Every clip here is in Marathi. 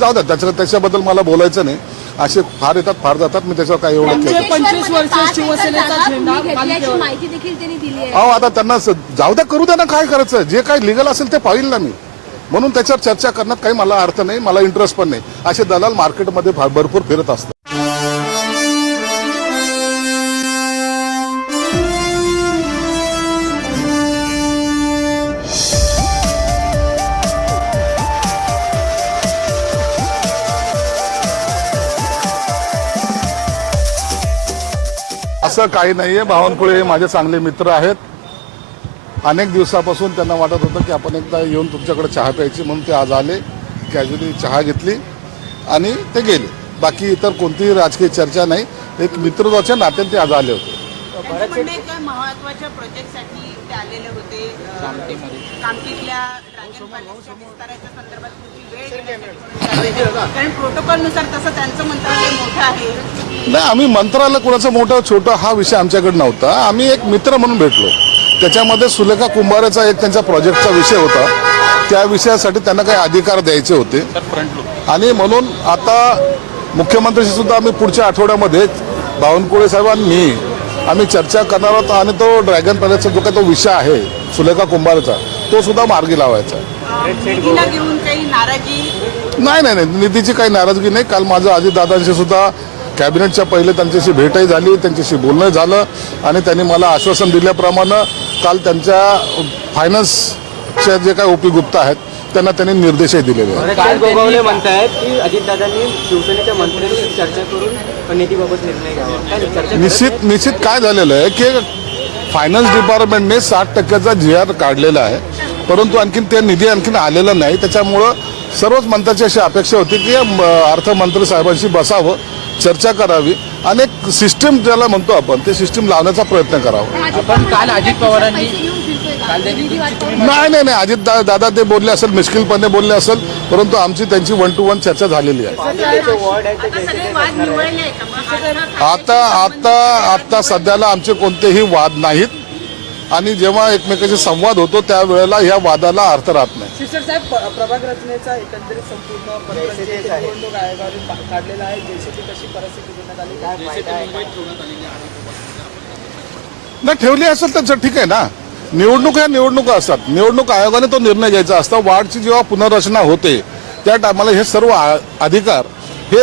जाऊ द्या, त्याच्याबद्दल मला बोलायचं नाही. असे फार येतात फार जातात, मी त्याच्यावर काय एवढं 25 वर्ष शिवसेनेचा झेंडा माहिती देखील त्यांनी दिली आहे. अहो आता त्यांना जाऊ द्या, करू द्या ना, काय करायचं, जे काही लिगल असेल ते पाहिल ना मी. म्हणून त्याच्यावर चर्चा करण्यात काही मला अर्थ नाही, मला इंटरेस्ट पण नाही. असे दलाल मार्केटमध्ये भरपूर फिरत असतात. असं काही नाहीये. बावनकुळे हे माझे चांगले मित्र आहेत. अनेक दिवसापासून त्यांना वाटत होतं की आपण एकदा येऊन तुमच्याकडे चहा प्यायची, म्हणून ते आज आले. कॅज्युअली चहा घेतली आणि ते गेले. बाकी इतर कोणतीही राजकीय चर्चा नाही. एक मित्रत्वाच्या नात्याने ते आज आले होते. महत्वाच्या प्रोजेक्टसाठी ते आलेले होते. कामठीतल्या ड्रॅगन पॅलेसच्या विस्ताराच्या संदर्भात कारण प्रोटोकॉलनुसार तसं त्यांचं मंत्रालय मोठं आहे. नाही, आम्ही मंत्रालय कुणाचं मोठं छोटं हा विषय आमच्याकडे नव्हता. आम्ही एक मित्र म्हणून भेटलो. त्याच्यामध्ये सुलेखा कुंभारेचा एक त्यांच्या प्रोजेक्टचा विषय होता. त्या विषयासाठी त्यांना काही अधिकार द्यायचे होते आणि म्हणून आता मुख्यमंत्र्यांशी सुद्धा आम्ही पुढच्या आठवड्यामध्ये बावनकुळे साहेब आणि मी आम्ही चर्चा करणार आहोत आणि तो ड्रॅगन पॅलेसचा जो काही तो विषय आहे सुलेखा कुंभारेचा, तो सुद्धा मार्गी लावायचा. निधीला घेऊन काही नाराजी नाही, निधीची काही नाराजगी नाही. काल माझं अजितदादांशी सुद्धा कॅबिनेटच्या पहिले त्यांच्याशी भेटही झाली, त्यांच्याशी बोलणं झालं आणि त्यांनी मला आश्वासन दिल्याप्रमाणे काल त्यांच्या फायनान्सचे जे काही ओपी गुप्ता आहेत त्यांना त्यांनी निर्देशही दिलेले आहेत. काल गोगावले म्हणतायत की अजितदादांनी शिवसेनेच्या मंत्र्यांशी चर्चा करून निधीबाबत निर्णय घ्यावा. निश्चित काय झालेलं आहे की फायनान्स डिपार्टमेंटने 60% GR काढलेला आहे, परंतु आणखीन ते निधी आणखीन आलेला नाही. त्याच्यामुळं सर्वच मंत्र्यांची अशी अपेक्षा होती की अर्थमंत्री साहेबांशी बसावं, चर्चा करावी आणि एक सिस्टीम ज्याला म्हणतो आपण ते सिस्टीम लावण्याचा प्रयत्न करावा. आपण काल अजित पवारांनी नाही अजित दादा ते बोलले असेल, मिश्किलपणे बोलले असेल, परंतु आमची त्यांची 1 to 1 चर्चा झालेली आहे. आता सध्याला आमचे कोणतेही वाद नाहीत आणि जेव्हा एकमेकांशी संवाद होतो त्यावेळेला या वादाला अर्थ राहत नाही. शिवसेना साहेब प्रभाग रचनेचा एकंदरीत संपूर्ण निवडणूक आयोगाने काढलेला आहे. जेसीबी कशी परिस्थिती देण्यात आली नाही, ठेवली असेल तर ठीक आहे ना. निवडणूक ह्या निवडणुका असतात. निवडणूक आयोगाने तो निर्णय घ्यायचा असता. वार्डची जेव्हा पुनर्रचना होते त्या टायमाला हे सर्व अधिकार हे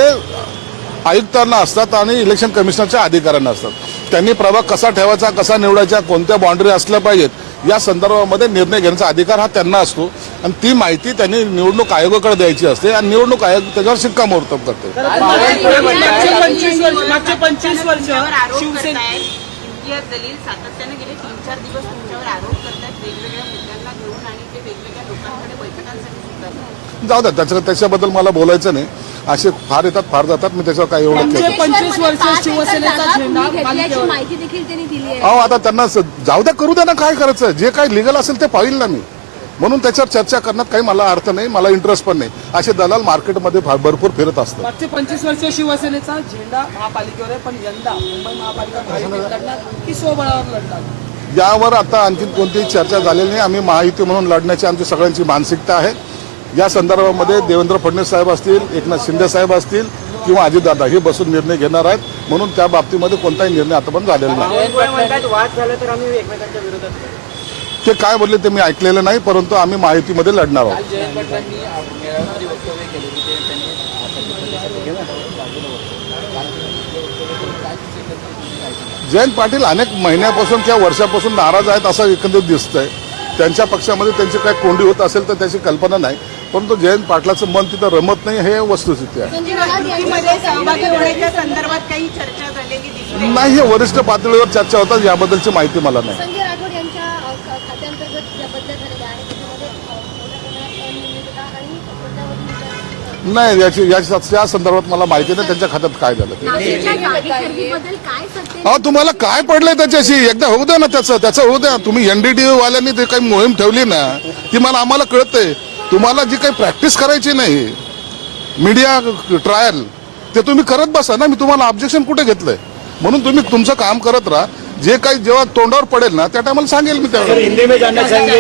आयुक्तांना असतात आणि इलेक्शन कमिशनरच्या अधिकाऱ्यांना असतात. त्यांनी प्रभाग कसा ठेवायचा, कसा निवडायचा, कोणत्या बाउंड्री असल्या पाहिजेत या संदर्भामध्ये निर्णय घेण्याचा अधिकार हा त्यांना असतो आणि ती माहिती त्यांनी निवडणूक आयोगाकडे द्यायची असते आणि निवडणूक आयोग त्याच्यावर शिक्कामोर्तब करते. मागचे 25 वर्ष शिवसेना दलील सातत्याने गेले 3-4 दिवस तुमच्यावर आरोप करतात वेगवेगळ्या मुद्द्यांना घेऊन आणि ते वेगवेगळ्या लोकांकडे बैठकांसाठी सुद्धा. जाऊ द्या, त्याच्याबद्दल मला बोलायचं नाही. असे फार येतात फार जातात, मी त्याच्यावर काय एवढं 25 वर्ष शिवसेनेचा झेंडा माहिती देखील त्यांनी दिली आहे. अहो आता त्यांना जाऊ द्या, करू द्या ना, काय करायचं, जे काही लिगल असेल ते पाहिल ना मी. म्हणून त्याच्यावर चर्चा करण्यात काही मला अर्थ नाही, मला इंटरेस्ट पण नाही. असे दलाल मार्केटमध्ये भरपूर फिरत असतात. मागचे 25 वर्ष शिवसेनेचा झेंडा महापालिकेवर आहे, पण यंदा मुंबई महापालिका लढणार की स्वबळावर लढणार यावर आता आणखी कोणतीही चर्चा झालेली नाही. आम्ही महायुती म्हणून लढण्याची आमची सगळ्यांची मानसिकता आहे. या संदर्भामध्ये देवेंद्र फडणवीस साहेब असतील, एकनाथ शिंदे साहेब असतील किंवा अजितदादा हे बसून निर्णय घेणार आहेत. म्हणून त्या बाबतीमध्ये कोणताही निर्णय आतापर्यंत झालेला नाही. वाद झाला तर आम्ही एकमेकांच्या विरोधात ते काय बोलले ते मी ऐकलेलं नाही, परंतु आम्ही माहितीमध्ये लढणार आहोत. जयंत पाटील अनेक महिन्यापासून किंवा वर्षापासून नाराज आहेत असं एकंदरीत दिसतंय. त्यांच्या पक्षामध्ये त्यांची काय कोंडी होत असेल तर त्याची कल्पना नाही, परंतु जयंत पाटलाचं मन तिथं रमत नाही हे वस्तुस्थिती आहे. नाही, हे वरिष्ठ पातळीवर चर्चा होतात, याबद्दलची माहिती मला नाही. नाही, या संदर्भात मला माहिती नाही त्यांच्या खात्यात काय झालं. अहो तुम्हाला काय पडलंय त्याच्याशी, एकदा होऊ द्या ना, त्याचं होऊ द्या. तुम्ही NDTV वाल्यांनी ते काही मोहीम ठेवली ना ती आम्हाला कळतंय. तुम्हाला जी काही प्रॅक्टिस करायची नाही मीडिया ट्रायल ते तुम्ही करत बसा ना. मी तुम्हाला ऑब्जेक्शन कुठे घेतलंय. म्हणून तुम्ही तुमचं काम करत राहा. जे काही जेव्हा तोंडावर पडेल ना त्या टायमाला सांगेल मी त्यावेळेला.